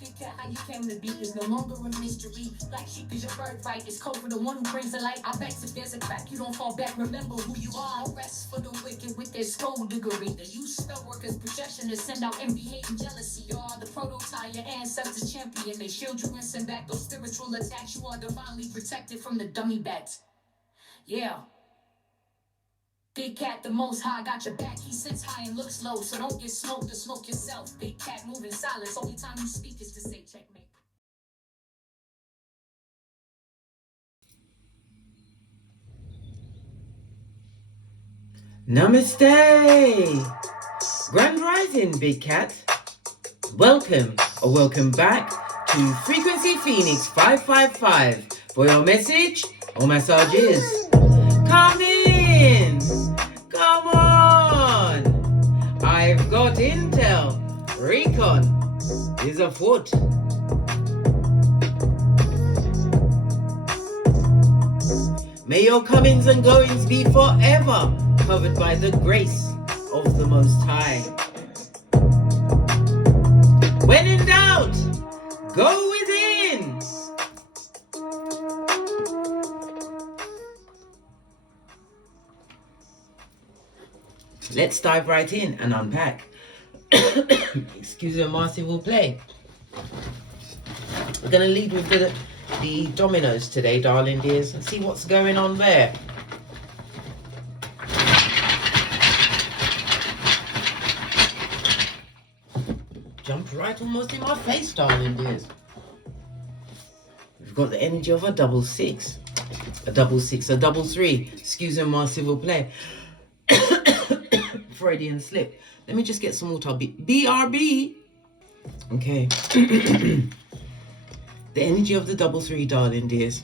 Big cat, how you came to be is no longer a mystery. Black sheep is your birthright. It's code for the one who brings the light. I bet if there's a crack, you don't fall back. Remember who you are. No rest for the wicked with their skullduggery. The use spell workers' projection to send out envy, hate, and jealousy. You are the prototype, your ancestors champion. They shield you and send back those spiritual attacks. You are divinely protected from the dummy bats. Yeah. Big cat, the most high, got your back. He sits high and looks low, so don't get smoked or smoke yourself. Big cat moving silence. Only time you speak is to say checkmate. Namaste! Grand Rising, Big Cat. Welcome or welcome back to Frequency Phoenix 555 for your message or massages. Come in! Come on! I've got intel. Recon is afoot. May your comings and goings be forever covered by the grace of the Most High. When in doubt, go within. Let's dive right in and unpack. Excuse me, Marcy will play. We're going to lead with the dominoes today, darling dears, and see what's going on there. Jumped right almost in my face, darling dears. We've got the energy of a double six, a double six, a double three. Excuse me, Marcy will play. Freudian slip. Let me just get some water. BRB. Okay. The energy of the double three, darling dears.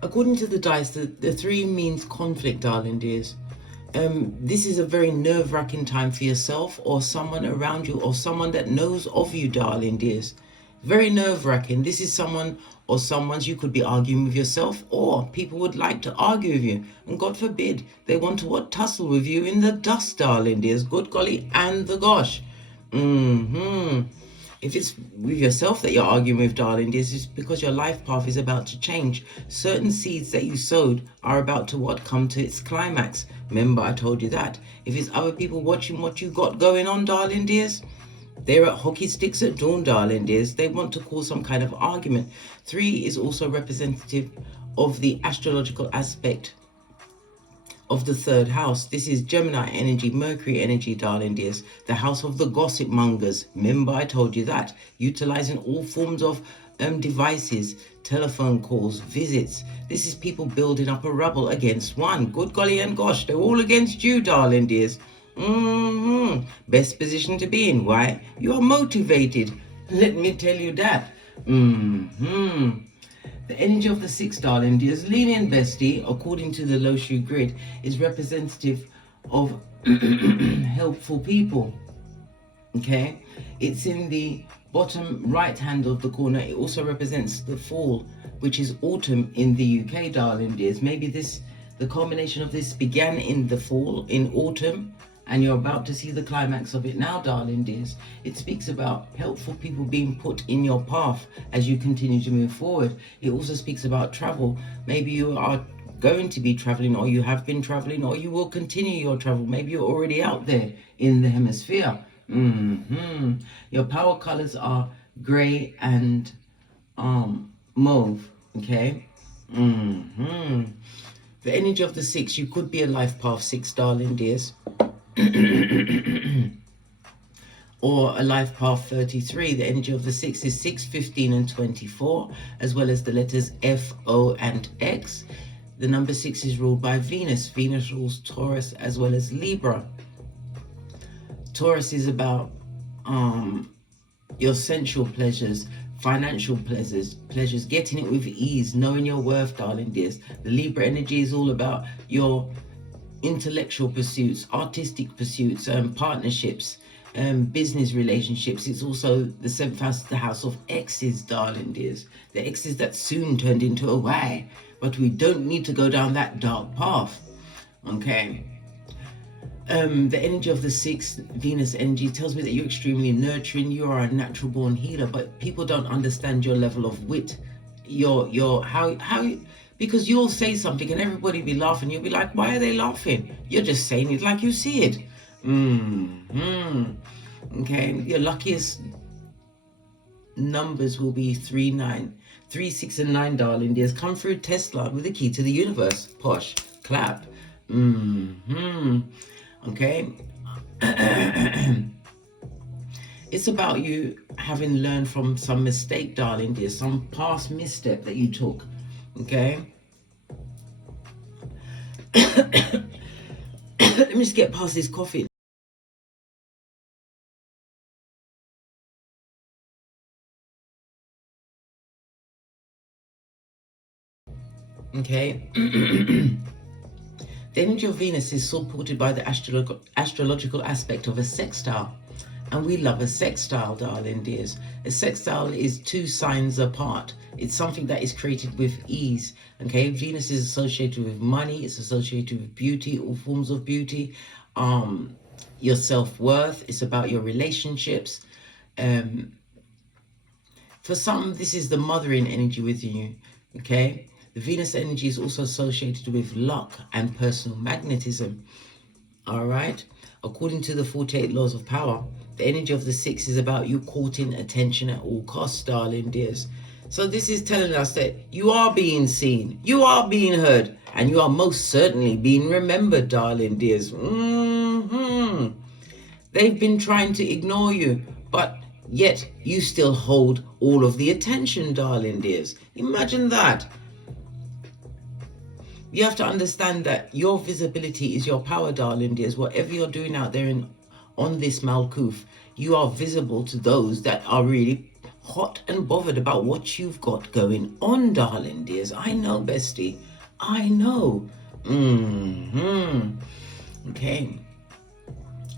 According to the dice, the three means conflict, darling dears. This is a very nerve-wracking time for yourself or someone around you or someone that knows of you, darling dears. Very nerve-wracking. This is someone or someone's you could be arguing with yourself, or people would like to argue with you. And God forbid, they want to tussle with you in the dust, darling dears. Good golly and the gosh. If it's with yourself that you're arguing with, darling dears, it's because your life path is about to change. Certain seeds that you sowed are about to come to its climax. Remember, I told you that. If it's other people watching what you got going on, darling dears, they're at hockey sticks at dawn, darling dears. They want to cause some kind of argument. 3 is also representative of the astrological aspect of the 3rd house. This is Gemini energy, Mercury energy, darling dears. The house of the gossip mongers. Remember, I told you that. Utilizing all forms of devices, telephone calls, visits. This is people building up a rubble against one. Good golly and gosh, they're all against you, darling dears. Best position to be in. Why? You are motivated. Let me tell you that. The energy of the 6, darling dears, lean in, bestie, according to the Loshu grid, is representative of helpful people. Okay? It's in the bottom right hand of the corner. It also represents the fall, which is autumn in the UK, darling dears. Maybe the combination of this began in the fall, in autumn, and you're about to see the climax of it now, darling dears. It speaks about helpful people being put in your path as you continue to move forward. It also speaks about travel. Maybe you are going to be traveling, or you have been traveling, or you will continue your travel. Maybe you're already out there in the hemisphere. Your power colors are gray and mauve. Okay. The energy of the 6, you could be a life path 6, darling dears. Or a life path 33. The energy of the 6 is 6, 15 and 24, as well as the letters F, O and X. The number 6 is ruled by Venus. Venus rules Taurus as well as Libra. Taurus is about your sensual pleasures, financial pleasures, getting it with ease, knowing your worth, darling dears. The Libra energy is all about your intellectual pursuits, artistic pursuits, partnerships, business relationships. It's also the 7th house, the house of exes, darling dears. The exes that soon turned into a Y, but we don't need to go down that dark path. Okay. The energy of the 6th Venus energy tells me that you're extremely nurturing. You are a natural born healer, but people don't understand your level of wit. Your how because you'll say something and everybody be laughing. You'll be like, why are they laughing? You're just saying it like you see it. Okay, your luckiest numbers will be 3, 9, 3, 6, and 9, darling dears. Come through Tesla with the key to the universe. Posh, clap. Okay. It's about you having learned from some mistake, darling dear, some past misstep that you took. Okay. Let me just get past this coffee. Okay. The energy of Venus is supported by the astrological aspect of a sextile. And we love a sextile, darling dears. A sextile is 2 signs apart. It's something that is created with ease. Okay, Venus is associated with money. It's associated with beauty, all forms of beauty. Your self-worth. It's about your relationships. For some, this is the mothering energy within you. Okay, the Venus energy is also associated with luck and personal magnetism. All right. According to the 48 laws of power, the energy of the 6 is about you courting attention at all costs, darling dears. So this is telling us that you are being seen, you are being heard, and you are most certainly being remembered, darling dears. They've been trying to ignore you, but yet you still hold all of the attention, darling dears. Imagine that. You have to understand that your visibility is your power, darling dears. Whatever you're doing out there on this Malkuth, you are visible to those that are really hot and bothered about what you've got going on, darling dears. I know, bestie. I know. Okay.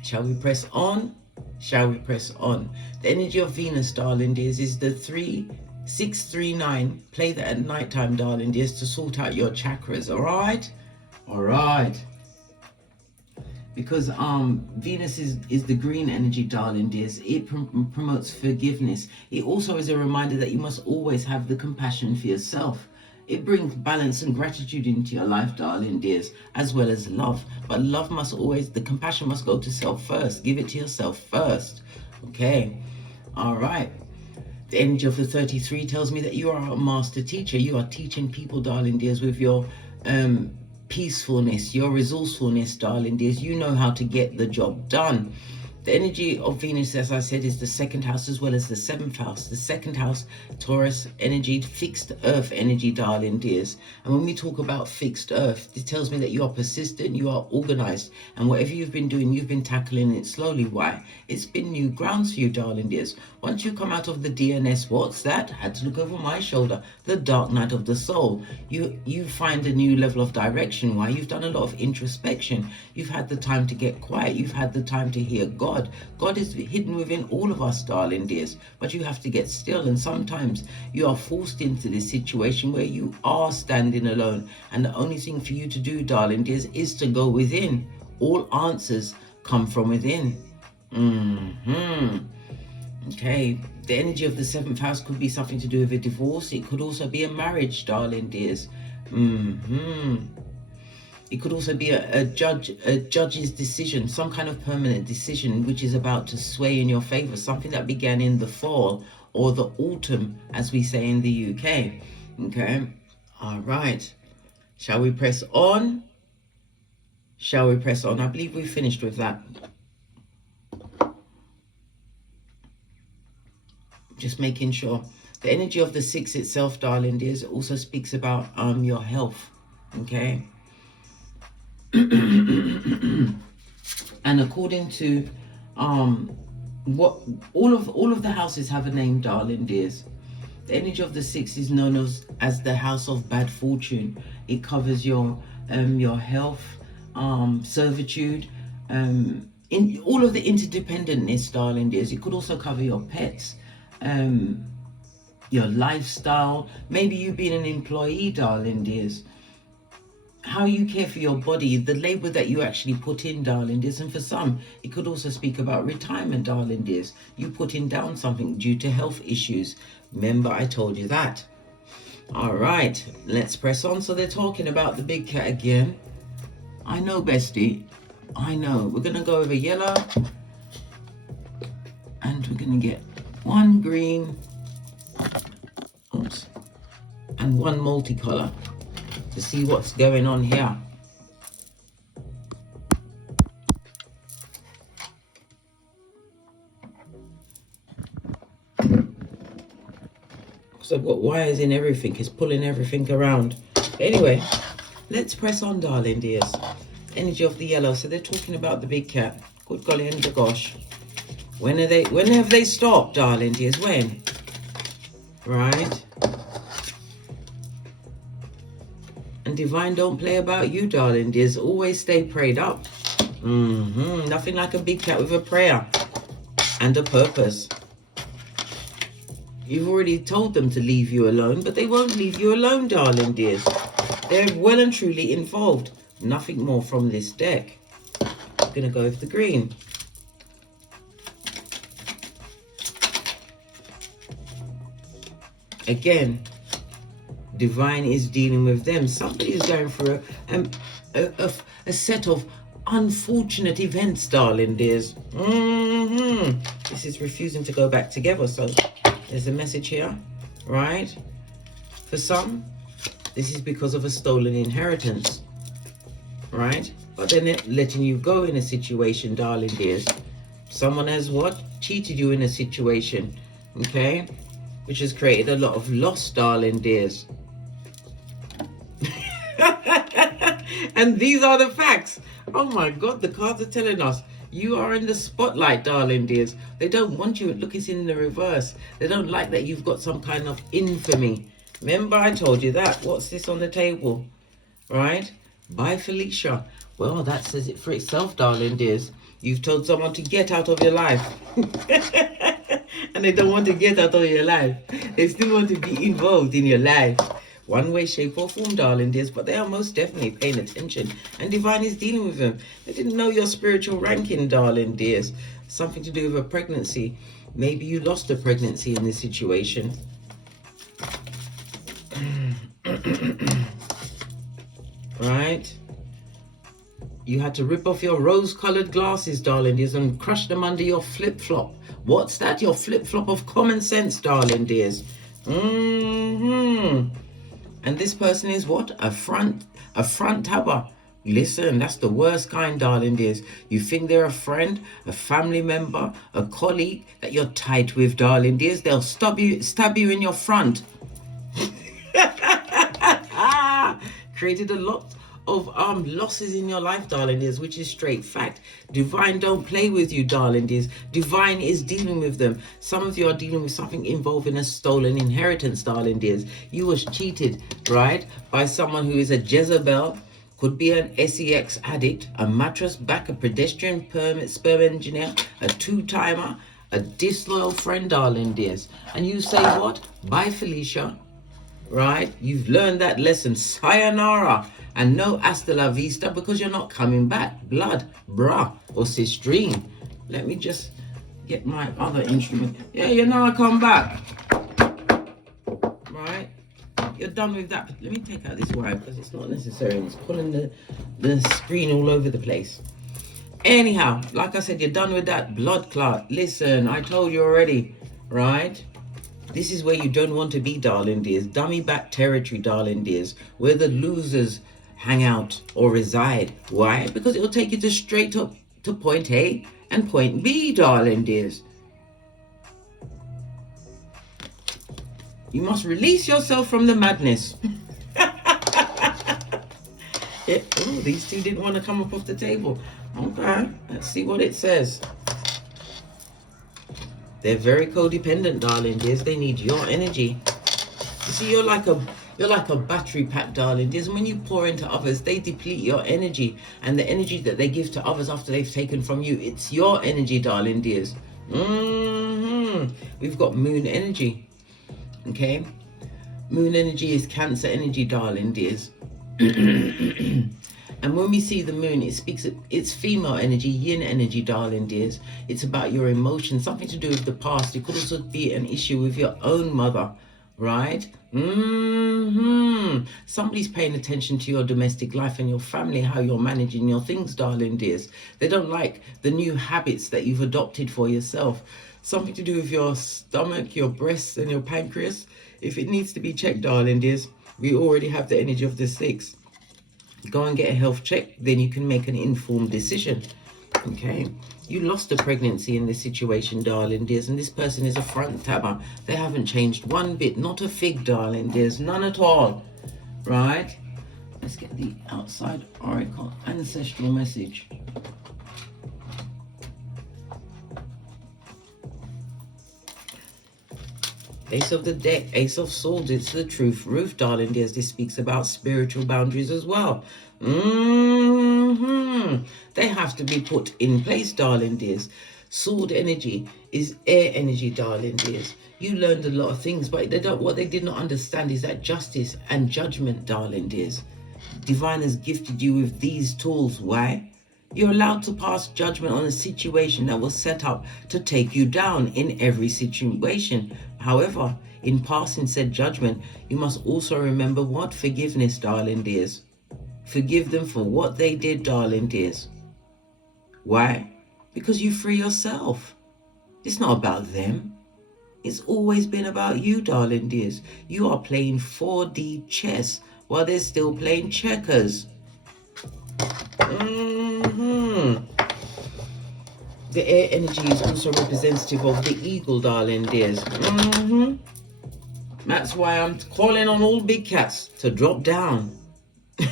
Shall we press on? Shall we press on? The energy of Venus, darling dears, is the 3, 6, 3, 9. Play that at night time, darling dears, to sort out your chakras. All right. Because Venus is the green energy, darling dears. It promotes forgiveness. It also is a reminder that you must always have the compassion for yourself. It brings balance and gratitude into your life, darling dears, as well as love. But love must always, the compassion must go to self first. Give it to yourself first. Okay. All right. The energy of the 33 tells me that you are a master teacher. You are teaching people, darling dears, with your peacefulness, your resourcefulness, darling dears. You know how to get the job done. The energy of Venus, as I said, is the 2nd house as well as the 7th house. The 2nd house, Taurus energy, fixed earth energy, darling dears. And when we talk about fixed earth, it tells me that you are persistent, you are organized, and whatever you've been doing, you've been tackling it slowly. Why? It's been new grounds for you, darling dears. Once you come out of the DNS, what's that? Had to look over my shoulder. The dark night of the soul. You find a new level of direction. Why? You've done a lot of introspection. You've had the time to get quiet. You've had the time to hear God. God is hidden within all of us, darling dears, but you have to get still. And sometimes you are forced into this situation where you are standing alone, and the only thing for you to do, darling dears, is to go within. All answers come from within. Okay, the energy of the 7th house could be something to do with a divorce. It could also be a marriage, darling dears. It could also be a judge's decision, some kind of permanent decision which is about to sway in your favor, something that began in the fall or the autumn, as we say in the UK. Okay, all right. Shall we press on? Shall we press on? I believe we finished with that. Just making sure. The energy of the 6 itself, darling dears, also speaks about your health. Okay. And according to what all of the houses have a name, darling dears. The energy of the 6 is known as the house of bad fortune. It covers your health, servitude, in all of the interdependentness, darling dears. It could also cover your pets, your lifestyle, maybe you being an employee, darling dears. how you care for your body, the labor that you actually put in, darling dears. And for some, it could also speak about retirement, darling dears. You putting down something due to health issues. Remember, I told you that. All right, let's press on. So they're talking about the big cat again. I know, bestie. I know. We're going to go over yellow. And we're going to get one green. Oops. And one multicolor to see what's going on here. So I've got wires in everything. It's pulling everything around. Anyway, let's press on, darling dears. Energy of the yellow. So they're talking about the big cat. Good golly and the gosh. When have they stopped, darling dears? When? Right? And divine don't play about you, darling dears. Always stay prayed up. Nothing like a big cat with a prayer and a purpose. You've already told them to leave you alone, but they won't leave you alone, darling dears. They're well and truly involved. Nothing more from this deck. I'm going to go with the green. Again, divine is dealing with them. Somebody is going through a set of unfortunate events, darling dears. This is refusing to go back together, so there's a message here, right? For some, this is because of a stolen inheritance, right? But then they're letting you go in a situation, darling dears. Someone has what? Cheated you in a situation, okay? Which has created a lot of loss, darling dears. And these are the facts. Oh my God, the cards are telling us you are in the spotlight, darling dears. They don't want you. Look, it's in the reverse. They don't like that you've got some kind of infamy. Remember, I told you that. What's this on the table? Right? Bye, Felicia. Well, that says it for itself, darling dears. You've told someone to get out of your life. And they don't want to get out of your life. They still want to be involved in your life. One way, shape or form, darling dears, but they are most definitely paying attention. And divine is dealing with them. They didn't know your spiritual ranking, darling dears. Something to do with a pregnancy. Maybe you lost a pregnancy in this situation. Right? You had to rip off your rose-colored glasses, darling dears, and crush them under your flip-flop. What's that? Your flip-flop of common sense, darling dears. And this person is what? A front tabber. Listen, that's the worst kind, darling dears. You think they're a friend, a family member, a colleague that you're tight with, darling dears. They'll stab you in your front. Created a lot of losses in your life, darling dears, which is straight fact. Divine don't play with you, darling dears. Divine is dealing with them. Some of you are dealing with something involving a stolen inheritance, darling dears. You was cheated, right, by someone who is a Jezebel, could be an sex addict, a mattress back, a pedestrian sperm engineer, a two-timer, a disloyal friend, darling dears. And you say what? Bye, Felicia. Right? You've learned that lesson. Sayonara. And no hasta la vista, because you're not coming back. Blood, bra, or sistrine. Let me just get my other instrument. Yeah, you know I come back. Right? You're done with that. Let me take out this wire because it's not necessary. It's pulling the screen all over the place. Anyhow, like I said, you're done with that blood clot. Listen, I told you already. Right? This is where you don't want to be, darling dears. Dummy back territory, darling dears. Where the losers hang out or reside. Why? Because it'll take you to straight up to point A and point B, darling dears. You must release yourself from the madness. Yeah. Oh, these two didn't want to come up off the table. Okay, let's see what it says. They're very codependent, darling dears. They need your energy. You see, you're like a battery pack, darling dears. When you pour into others, they deplete your energy. And the energy that they give to others after they've taken from you, it's your energy, darling dears. We've got moon energy. Okay? Moon energy is Cancer energy, darling dears. And when we see the moon, it speaks, it's female energy, yin energy, darling dears. It's about your emotions, something to do with the past. It could also be an issue with your own mother, right? Somebody's paying attention to your domestic life and your family, how you're managing your things, darling dears. They don't like the new habits that you've adopted for yourself. Something to do with your stomach, your breasts, and your pancreas. If it needs to be checked, darling dears, we already have the energy of the 6. Go and get a health check, then you can make an informed decision. Okay, you lost a pregnancy in this situation, darling dears, and this person is a front tabber. They haven't changed one bit, not a fig, darling dears, none at all. Right, let's get the outside oracle ancestral message. Ace of the deck, Ace of Swords, it's the truth. Roof, darling dears, this speaks about spiritual boundaries as well. They have to be put in place, darling dears. Sword energy is air energy, darling dears. You learned a lot of things, but what they did not understand is that justice and judgment, darling dears. Divine has gifted you with these tools. Why? You're allowed to pass judgment on a situation that was set up to take you down in every situation. However, in passing said judgment, you must also remember what? Forgiveness, darling dears. Forgive them for what they did, darling dears. Why? Because you free yourself. It's not about them. It's always been about you, darling dears. You are playing 4D chess while they're still playing checkers. The air energy is also representative of the eagle, darling dears. That's why I'm calling on all big cats to drop down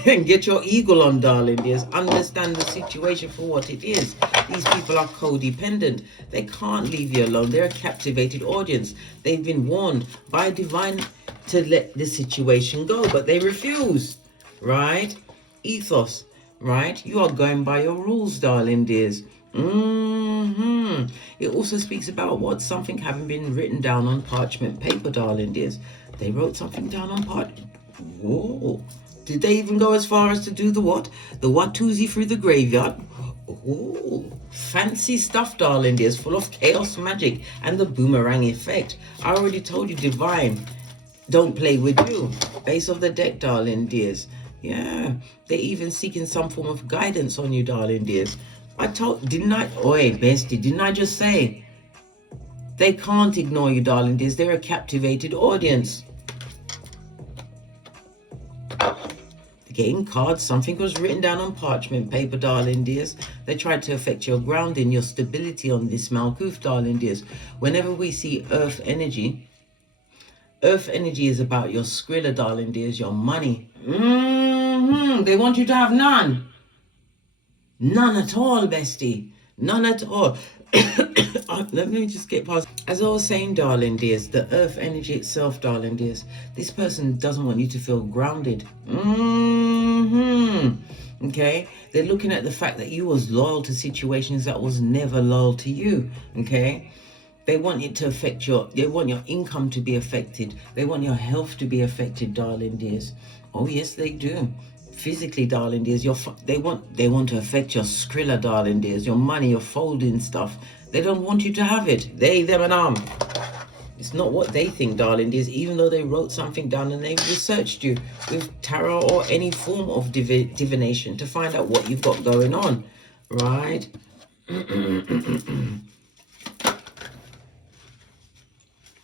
and get your eagle on, darling dears. Understand the situation for what it is. These people are codependent. They can't leave you alone. They're a captivated audience. They've been warned by divine to let the situation go, but they refuse, right? Ethos, right? You are going by your rules, darling dears. It also speaks about what? Something having been written down on parchment paper, darling dears. They wrote something down on parchment. Whoa. Did they even go as far as to do the what? The Watusi through the graveyard? Oh, fancy stuff, darling dears, full of chaos magic and the boomerang effect. I already told you, divine don't play with you. Base of the deck, darling dears. Yeah, they're even seeking some form of guidance on you, darling dears. Didn't I, bestie, didn't I just say? They can't ignore you, darling dears. They're a captivated audience. Getting cards, something was written down on parchment paper, darling dears. They tried to affect your grounding, your stability on this Malkuth, darling dears. Whenever we see earth energy is about your skrilla, darling dears, your money. They want you to have none. None at all, bestie. None at all. Let me just get past. As I was saying, darling dears, the earth energy itself, darling dears, this person doesn't want you to feel grounded. Okay? They're looking at the fact that you was loyal to situations that was never loyal to you. Okay? They want it to affect they want your income to be affected. They want your health to be affected, darling dears. Oh, yes, they do. Physically, darling dears, they want to affect your skrilla, darling dears, your money, your folding stuff. They don't want you to have it. They, them, and It's not what they think, darling dears, even though they wrote something down and they researched you with tarot or any form of divination to find out what you've got going on, right?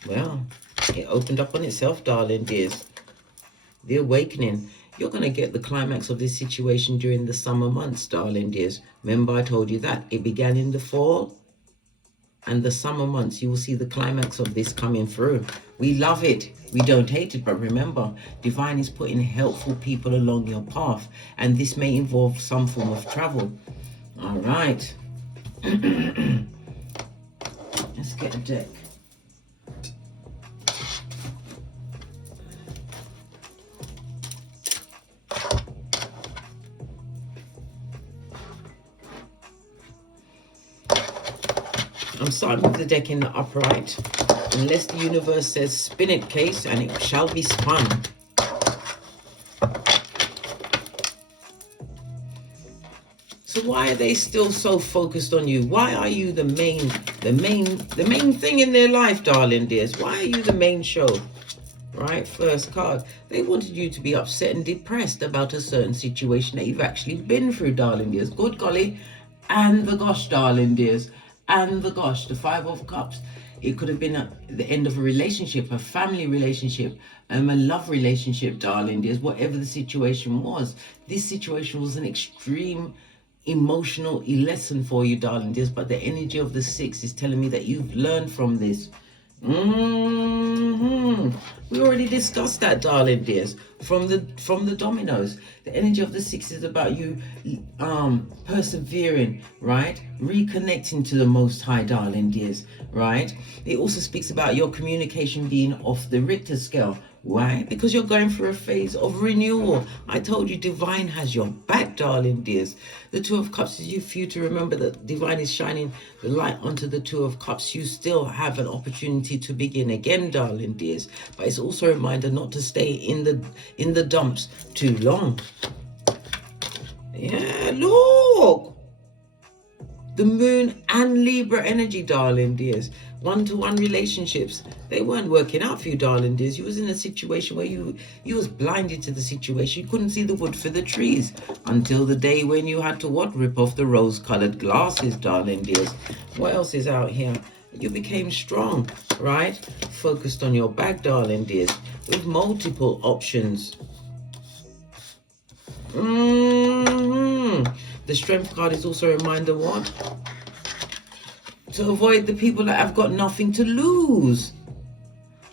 Well, it opened up on itself, darling dears. The awakening. You're going to get the climax of this situation during the summer months, darling dears. Remember I told you that. It began in the fall and the summer months. You will see the climax of this coming through. We love it. We don't hate it. But remember, divine is putting helpful people along your path. And this may involve some form of travel. All right. Let's get a deck. I'm starting with the deck in the upright. Unless the universe says spin it, case, and it shall be spun. So why are they still so focused on you? Why are you the main thing in their life, darling dears? Why are you the main show? Right, first card. They wanted you to be upset and depressed about a certain situation that you've actually been through, darling dears. Good golly. And the gosh, darling dears. And the gosh, the Five of Cups. It could have been the end of a relationship, a family relationship, a love relationship, darling dears. Whatever the situation was. This situation was an extreme emotional lesson for you, darling dears. But the energy of the 6 is telling me that you've learned from this. We already discussed that, darling dears, from the dominoes. The energy of the 6 is about you persevering, right? Reconnecting to the Most High, darling dears, right? It also speaks about your communication being off the Richter scale. Why? Because you're going through a phase of renewal. I told you divine has your back, darling dears. The Two of Cups is for you to remember that divine is shining the light onto the Two of Cups. You still have an opportunity to begin again, darling dears. But it's also a reminder not to stay in the dumps too long. Yeah, look. The Moon and Libra energy, darling dears. One-to-one relationships, they weren't working out for you, darling dears. You was in a situation where you was blinded to the situation. You couldn't see the wood for the trees until the day when you had to rip off the rose-colored glasses, darling dears. What else is out here? You became strong, right? Focused on your back, darling dears, with multiple options. The Strength card is also a reminder what? To avoid the people that have got nothing to lose.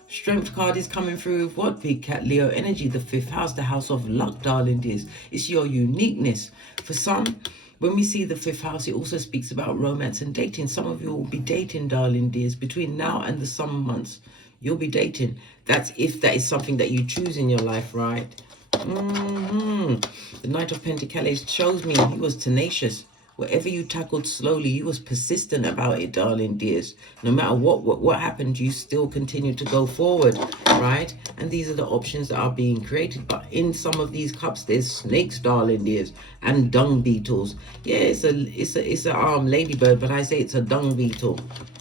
Strength card is coming through with what? Big Cat Leo energy, the 5th house, the house of luck, darling dears. It's your uniqueness. For some, when we see the 5th house, it also speaks about romance and dating. Some of you will be dating, darling dears, between now and the summer months. You'll be dating. That's if that is something that you choose in your life, right? The Knight of Pentacles shows me he was tenacious. Whatever you tackled slowly, you was persistent about it, darling dears. No matter what happened, you still continue to go forward, right? And these are the options that are being created. But in some of these cups, there's snakes, darling dears, and dung beetles. Yeah, it's a ladybird, but I say it's a dung beetle,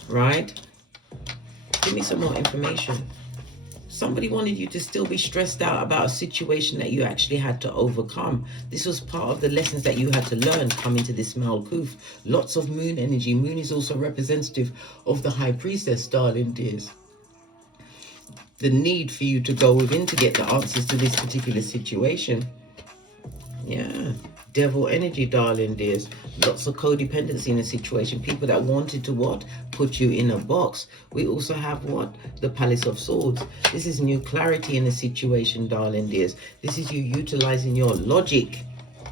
right? Give me some more information. Somebody wanted you to still be stressed out about a situation that you actually had to overcome. This was part of the lessons that you had to learn coming to this Malkuth. Lots of moon energy. Moon is also representative of the High Priestess, darling dears. The need for you to go within to get the answers to this particular situation. Yeah. Devil energy, darling dears. Lots of codependency in a situation. People that wanted to what? Put you in a box. We also have what? The Palace of Swords. This is new clarity in a situation, darling dears. This is you utilizing your logic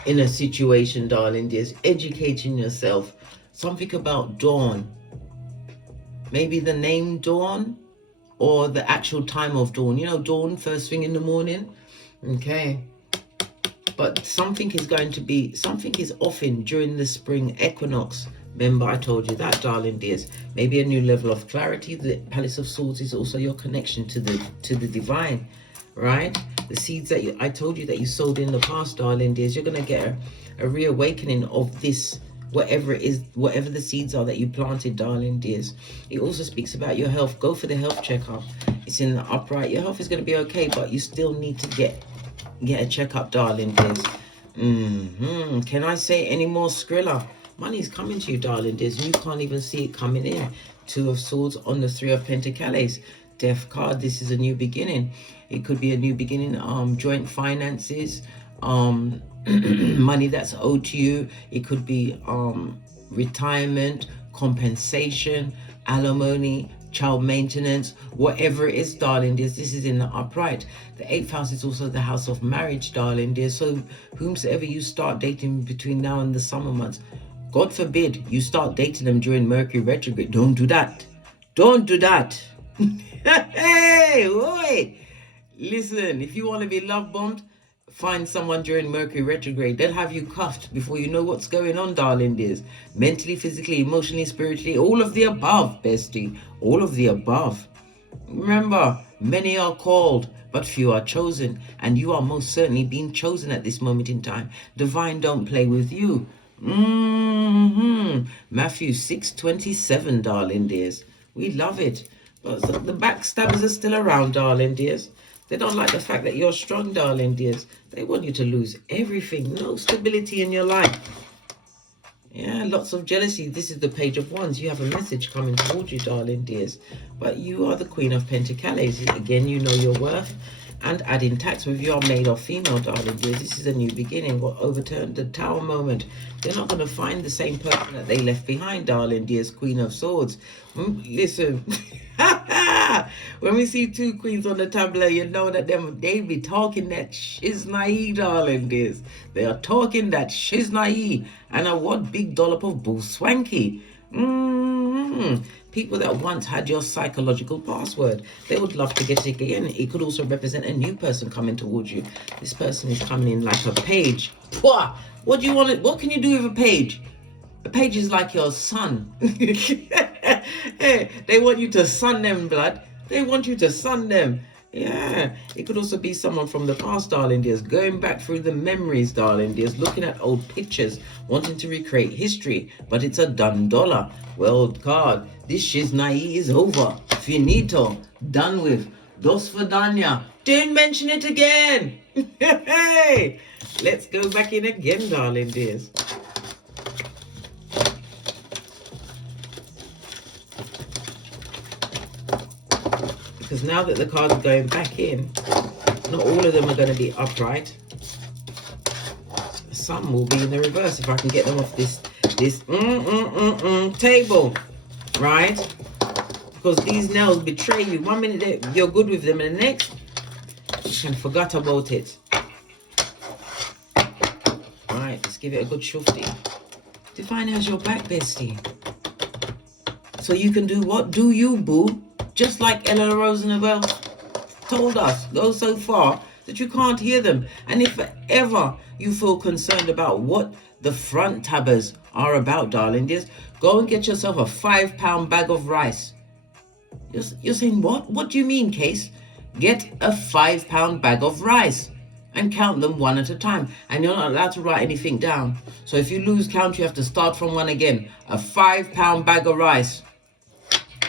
in a situation, darling dears. Educating yourself. Something about dawn. Maybe the name dawn or the actual time of dawn. You know, dawn, first thing in the morning. Okay. But something is often during the spring equinox. Remember, I told you that, darling dears. Maybe a new level of clarity. The Palace of Swords is also your connection to the divine, right? The seeds that I told you that you sowed in the past, darling dears. You're going to get a reawakening of this, whatever it is, whatever the seeds are that you planted, darling dears. It also speaks about your health. Go for the health checkup. It's in the upright. Your health is going to be okay, but you still need to get a checkup, darling dears. Can I say any more Skrilla? Money's coming to you, darling dears, and you can't even see it coming in. 2 of Swords on the 3 of Pentacles. Death card. This is a new beginning. It could be a new beginning. Joint finances. Money that's owed to you. It could be retirement, compensation, alimony, child maintenance, whatever it is, darling dears. This is in the upright. The 8th house is also the house of marriage, darling dears. So whomsoever you start dating between now and the summer months, God forbid you start dating them during Mercury retrograde. Don't do that. Don't do that. Hey, boy. Listen, if you want to be love bombed, find someone during Mercury retrograde. They'll have you cuffed before you know what's going on, darling dears. Mentally, physically, emotionally, spiritually, all of the above, bestie. All of the above. Remember, many are called, but few are chosen. And you are most certainly being chosen at this moment in time. Divine don't play with you. Matthew 6:27, darling dears. We love it. But the backstabbers are still around, darling dears. They don't like the fact that you're strong, darling dears. They want you to lose everything. No stability in your life. Yeah, lots of jealousy. This is the Page of Wands. You have a message coming towards you, darling dears. But you are the Queen of Pentacles. Again, you know your worth. And adding tax with your male or female, darling dears. This is a new beginning. What overturned the Tower moment. They're not going to find the same person that they left behind, darling dears. Queen of Swords. Listen. When we see two queens on the tableau, you know that they be talking that shiznai, darling dears. They are talking that shiznai. And a what big dollop of bull swanky. People that once had your psychological password, they would love to get it again. It could also represent a new person coming towards you. This person is coming in like a page. What do you want? What can you do with a page? A page is like your son. Hey, they want you to sun them, blood. They want you to sun them. Yeah, it could also be someone from the past, darling dears, going back through the memories, darling dears, looking at old pictures, wanting to recreate history, but it's a done dollar. Well, God, this shiznai is over. Finito. Done with. Dos Vidania. Didn't mention it again. Hey, let's go back in again, darling dears. Because now that the cards are going back in, not all of them are going to be upright. Some will be in the reverse if I can get them off this table, right? Because these nails betray you. 1 minute you're good with them, and the next you can forget about it. Right, let's give it a good shufty. Divine has your back, bestie. So you can do what? Do you, boo? Just like Ella Rosenabel told us, go so far that you can't hear them. And if ever you feel concerned about what the front tabbers are about, darling dears, go and get yourself a 5-pound bag of rice. You're saying, what? What do you mean, Case? Get a 5-pound bag of rice and count them one at a time. And you're not allowed to write anything down. So if you lose count, you have to start from one again. A 5-pound bag of rice.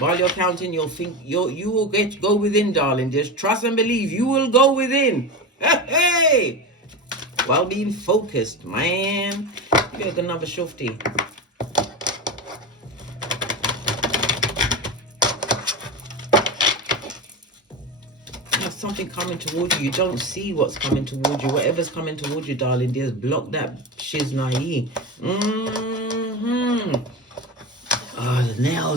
While you're counting, you'll think you will go within, darling. Just trust and believe you will go within. Hey! While being focused, man. Get another shufty. You have something coming towards you. You don't see what's coming towards you. Whatever's coming towards you, darling, just block that shiznai.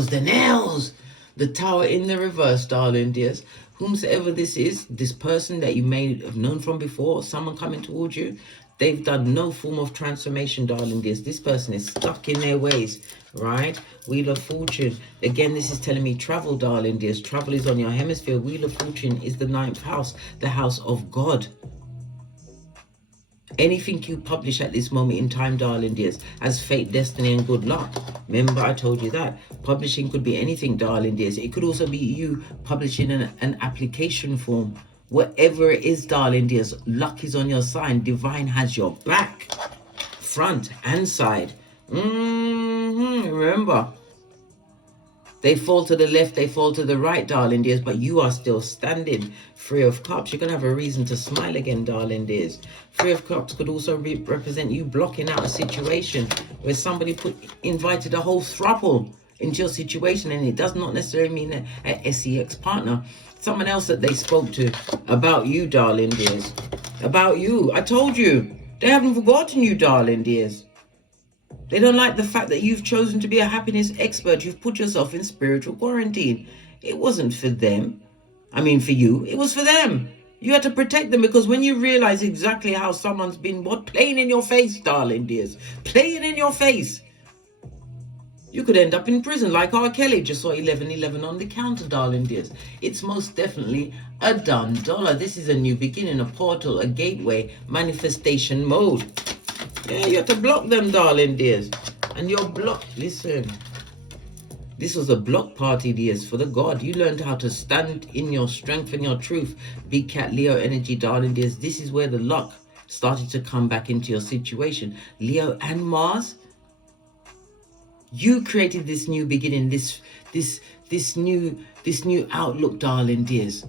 The nails. The Tower in the reverse, darling dears. Whomsoever this is, this person that you may have known from before, someone coming towards you, they've done no form of transformation, darling dears. This person is stuck in their ways, right? Wheel of Fortune. Again, this is telling me travel, darling dears. Travel is on your hemisphere. Wheel of Fortune is the 9th house, the house of God. Anything you publish at this moment in time, darling dears, as fate, destiny, and good luck. Remember, I told you that. Publishing could be anything, darling dears. It could also be you publishing an application form. Whatever it is, darling dears, luck is on your side. Divine has your back, front and side. Remember, they fall to the left, they fall to the right, darling dears, but you are still standing. 3 of Cups, you're going to have a reason to smile again, darling dears. 3 of Cups could also represent you blocking out a situation where somebody invited a whole throuple into your situation, and it does not necessarily mean a sex partner. Someone else that they spoke to about you, darling dears. About you. I told you. They haven't forgotten you, darling dears. They don't like the fact that you've chosen to be a happiness expert. You've put yourself in spiritual quarantine. It wasn't for them. I mean, for you. It was for them. You had to protect them, because when you realize exactly how someone's been, playing in your face, darling dears. Playing in your face. You could end up in prison like R. Kelly. Just saw 1111 on the counter, darling dears. It's most definitely a done dollar. This is a new beginning, a portal, a gateway, manifestation mode. Yeah, you have to block them, darling dears. And you're blocked. Listen. This was a block party, dears, for the God. You learned how to stand in your strength and your truth. Big Cat Leo energy, darling dears. This is where the luck started to come back into your situation. Leo and Mars. You created this new beginning, this new outlook, darling dears.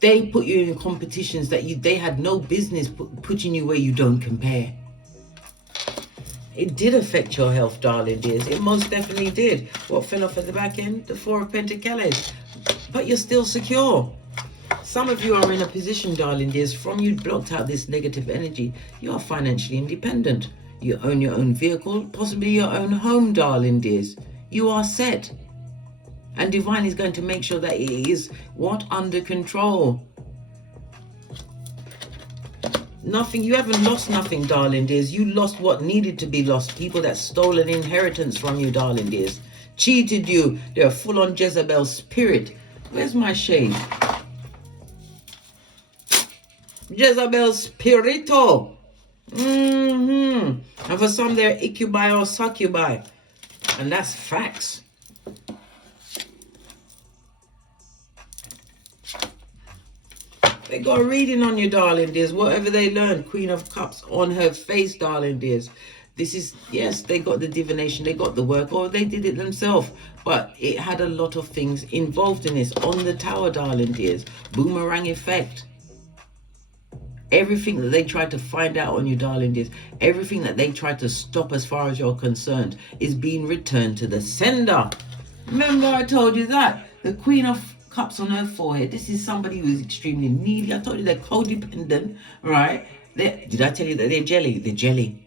They put you in competitions that they had no business putting you where you don't compare. It did affect your health, darling dears. It most definitely did. What fell off at the back end? The Four of Pentacles. But you're still secure. Some of you are in a position, darling dears, from you blocked out this negative energy. You are financially independent. You own your own vehicle, possibly your own home, darling dears. You are set. And Divine is going to make sure that it is what? Under control. Nothing, you haven't lost nothing, darling dears. You lost what needed to be lost. People that stole an inheritance from you, darling dears. Cheated you. They're full on Jezebel spirit. Where's my shade? Jezebel spirito. And for some, they're incubi or succubi. And that's facts. They got a reading on you, darling dears. Whatever they learned, Queen of Cups on her face, darling dears. This is, yes, they got the divination, they got the work, or they did it themselves. But it had a lot of things involved in this. On the tower, darling dears. Boomerang effect. Everything that they tried to find out on you, darling dears, everything that they tried to stop as far as you're concerned is being returned to the sender. Remember I told you that? The Queen of Cups on her forehead. This is somebody who is extremely needy. I told you they're codependent, right? Did I tell you that they're jelly? They're jelly.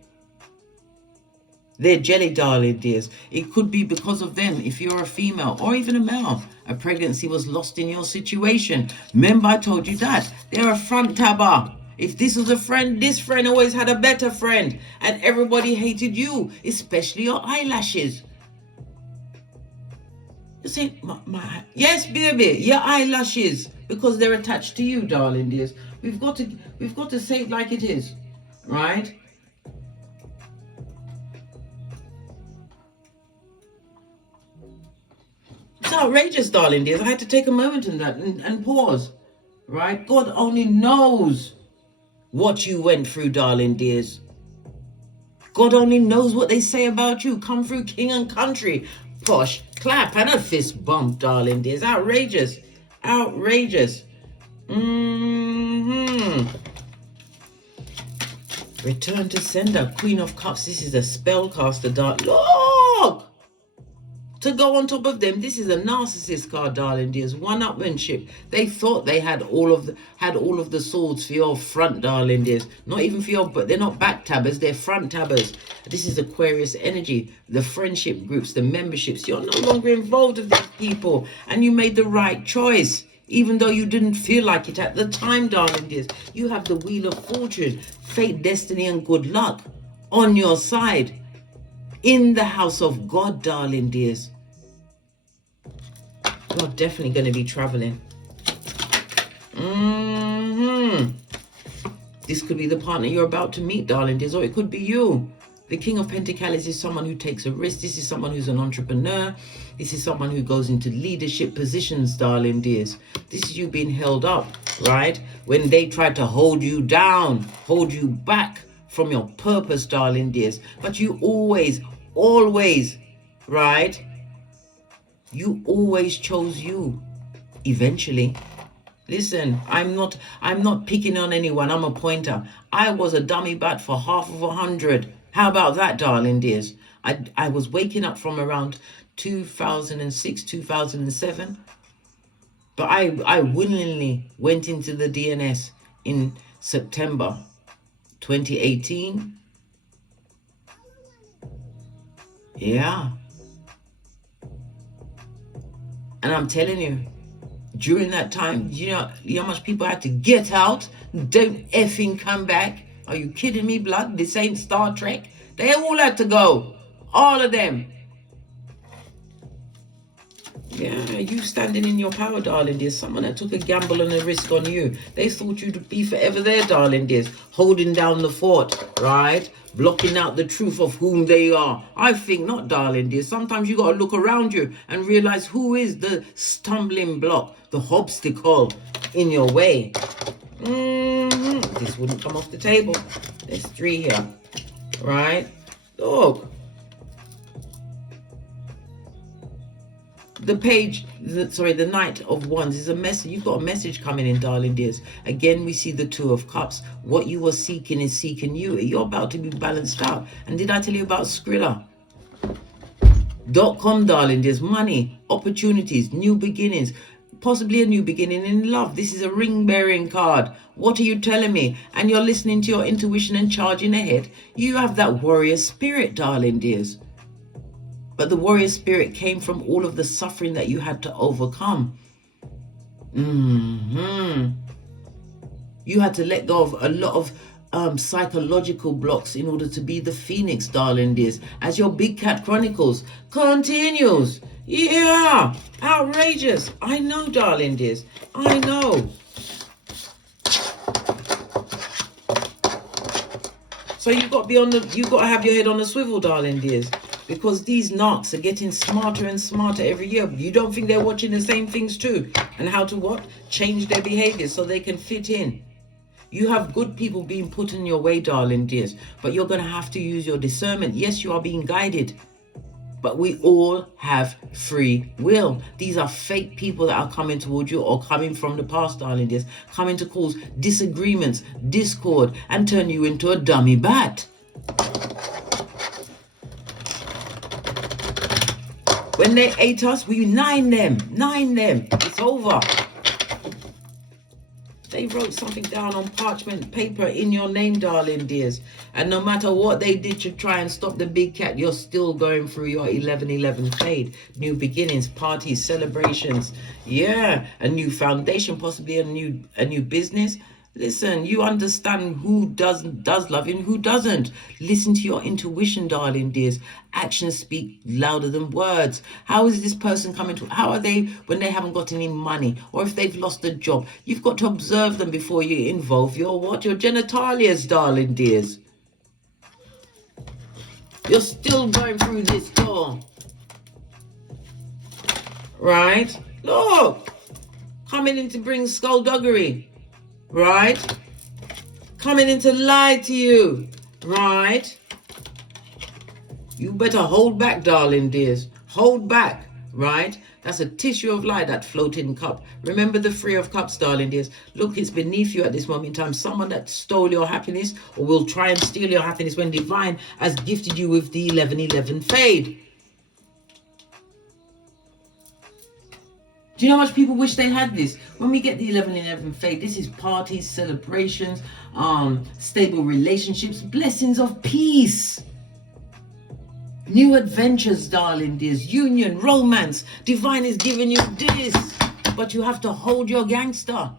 They're jelly, darling dears. It could be because of them, if you're a female or even a male. A pregnancy was lost in your situation. Remember I told you that. They're a front tabber. If this was a friend, this friend always had a better friend. And everybody hated you, especially your eyelashes. You say, yes, baby, your eyelashes, because they're attached to you, darling dears. We've got to say it like it is, right? It's outrageous, darling dears. I had to take a moment in that and pause, right? God only knows what you went through, darling dears. God only knows what they say about you. Come through king and country. Posh, clap and a fist bump, darling dears. Outrageous. Outrageous. Return to sender. Queen of Cups. This is a spellcaster, darling. Look! To go on top of them, this is a narcissist card, darling dears. One-upmanship. They thought they had all of the swords for your front, darling dears. Not even for your, but they're not back tabbers, they're front tabbers. This is Aquarius energy. The friendship groups, the memberships. You're no longer involved with these people, and you made the right choice, even though you didn't feel like it at the time, darling dears. You have the Wheel of Fortune, fate, destiny, and good luck on your side. In the house of God, darling dears. You're definitely going to be traveling. This could be the partner you're about to meet, darling dears, or it could be you. The King of Pentacles is someone who takes a risk. This is someone who's an entrepreneur. This is someone who goes into leadership positions, darling dears. This is you being held up, right? When they tried to hold you down, hold you back from your purpose, darling dears. But you always, right? You always chose you. Eventually. Listen, I'm not picking on anyone. I'm a pointer. I was a dummy bat for half of 100. How about that, darling dears? I was waking up from around 2006, 2007. But I willingly went into the DNS in September 2018. Yeah. And I'm telling you, during that time, you know how much people had to get out? Don't effing come back. Are you kidding me, blood? This ain't Star Trek. They all had to go. All of them. Yeah, you standing in your power, darling dears. Someone that took a gamble and a risk on you. They thought you'd be forever there, darling dears. Holding down the fort, right? Blocking out the truth of whom they are. I think not, darling dears. Sometimes you got to look around you and realize who is the stumbling block, the obstacle in your way. This wouldn't come off the table. There's 3 here, right? Look. The Knight of Wands is a message. You've got a message coming in, darling dears. Again, we see the Two of Cups. What you were seeking is seeking you. You're about to be balanced out. And did I tell you about Skrilla.com, darling dears? Money, opportunities, new beginnings. Possibly a new beginning in love. This is a ring-bearing card. What are you telling me? And you're listening to your intuition and charging ahead. You have that warrior spirit, darling dears. But the warrior spirit came from all of the suffering that you had to overcome. You had to let go of a lot of psychological blocks in order to be the phoenix, darling dears. As your Big Cat Chronicles continues. Yeah, outrageous. I know, darling dears. I know. So you've got to have your head on a swivel, darling dears. Because these narcs are getting smarter and smarter every year. You don't think they're watching the same things too? And how to what? Change their behavior so they can fit in. You have good people being put in your way, darling dears. But you're going to have to use your discernment. Yes, you are being guided. But we all have free will. These are fake people that are coming towards you or coming from the past, darling dears. Coming to cause disagreements, discord, and turn you into a dummy bat. When they ate us, we nine them. It's over. They wrote something down on parchment paper in your name, darling dears. And no matter what they did to try and stop the big cat, you're still going through your 1111 fade. New beginnings, parties, celebrations. Yeah, a new foundation, possibly a new business. Listen, you understand who does love and who doesn't. Listen to your intuition, darling dears. Actions speak louder than words. How is this person coming to? How are they when they haven't got any money, or if they've lost a job? You've got to observe them before you involve your genitalias, darling dears. You're still going through this door, right? Look, coming in to bring skullduggery. Right? Coming in to lie to you. Right? You better hold back, darling dears. Hold back. Right? That's a tissue of light, that floating cup. Remember the Three of Cups, darling dears. Look, it's beneath you at this moment in time. Someone that stole your happiness or will try and steal your happiness when divine has gifted you with the 1111 fade. Do you know how much people wish they had this? When we get the 1111 fade, this is parties, celebrations, stable relationships, blessings of peace, new adventures, darling dears, union, romance. Divine is giving you this, but you have to hold your gangster.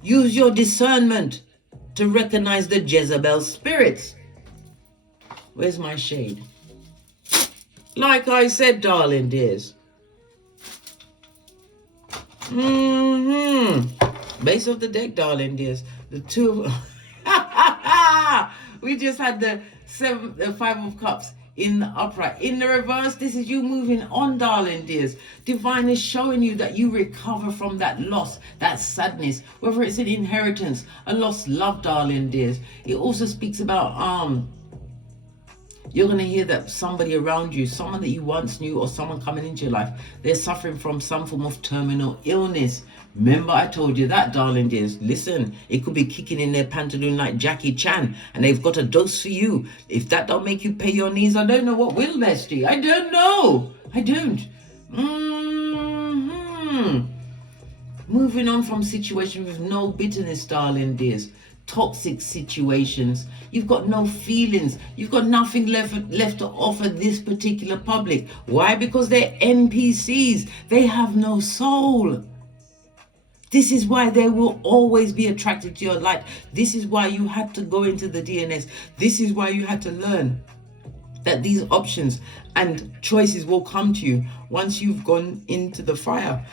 Use your discernment to recognize the Jezebel spirits. Where's my shade? Like I said, darling dears. Base of the deck, darling dears. The two of we just had the Five of Cups in the upright. In the reverse, this is you moving on, darling dears. Divine is showing you that you recover from that loss, that sadness, whether it's an inheritance, a lost love, darling dears. It also speaks about you're going to hear that somebody around you, someone that you once knew or someone coming into your life, they're suffering from some form of terminal illness. Remember I told you that, darling dears. Listen, it could be kicking in their pantaloon like Jackie Chan, and they've got a dose for you. If that don't make you pay your knees, I don't know what will, bestie. I don't know. I don't. Moving on from situations with no bitterness, darling dears. Toxic situations. You've got no feelings. You've got nothing left to offer this particular public. Why? Because they're NPCs. They have no soul. This is why they will always be attracted to your light. This is why you had to go into the DNS. This is why you had to learn that these options and choices will come to you once you've gone into the fire.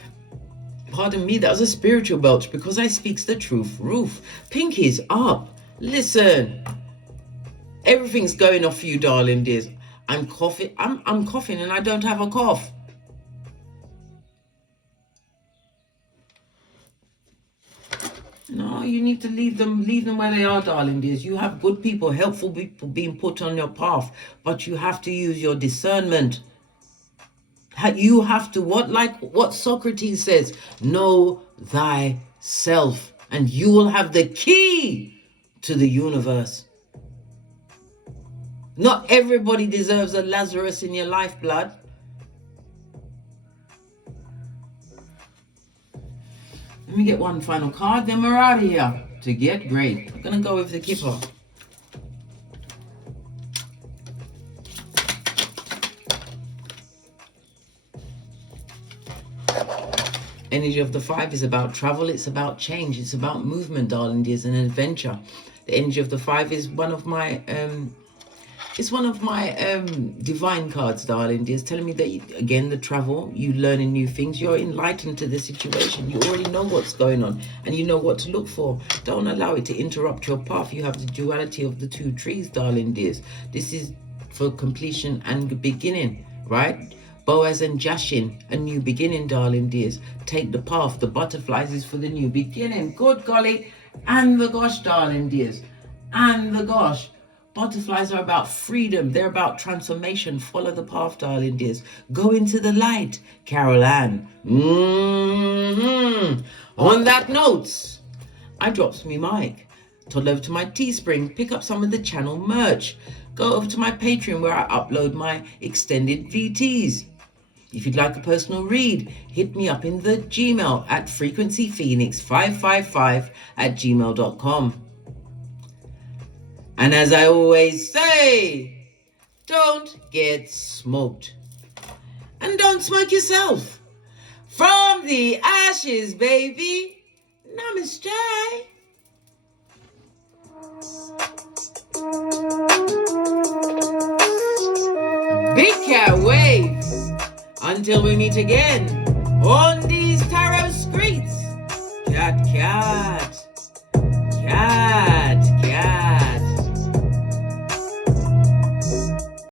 Pardon me, that was a spiritual belch because I speaks the truth. Roof, pinkies up. Listen, everything's going off for you, darling dears. I'm coughing. I'm coughing and I don't have a cough. No, you need to leave them where they are, darling dears. You have good people, helpful people being put on your path, but you have to use your discernment. You have to what? Like what Socrates says, know thyself, and you will have the key to the universe. Not everybody deserves a Lazarus in your life, blood. Let me get one final card, then we're out of here. To get great. I'm going to go with the Kipper. Energy of the 5 is about travel. It's about change. It's about movement, darling dears, and adventure. The energy of the 5 is one of my divine cards, darling dears, telling me that again, the travel, you learning new things, you're enlightened to the situation, you already know what's going on and you know what to look for. Don't allow it to interrupt your path. You have the duality of the 2 trees, darling dears. This is for completion and beginning, right? Boaz and Jashin, a new beginning, darling dears. Take the path. The butterflies is for the new beginning. Good golly. And the gosh, darling dears. And the gosh. Butterflies are about freedom. They're about transformation. Follow the path, darling dears. Go into the light, Carol Ann. On that note, I drops me mic. Toddle over to my Teespring. Pick up some of the channel merch. Go over to my Patreon where I upload my extended VTs. If you'd like a personal read, hit me up in the Gmail at frequencyphoenix555@gmail.com. And as I always say, don't get smoked. And don't smoke yourself. From the ashes, baby. Namaste. Big cat waves. Until we meet again on these tarot streets. Cat, cat, cat.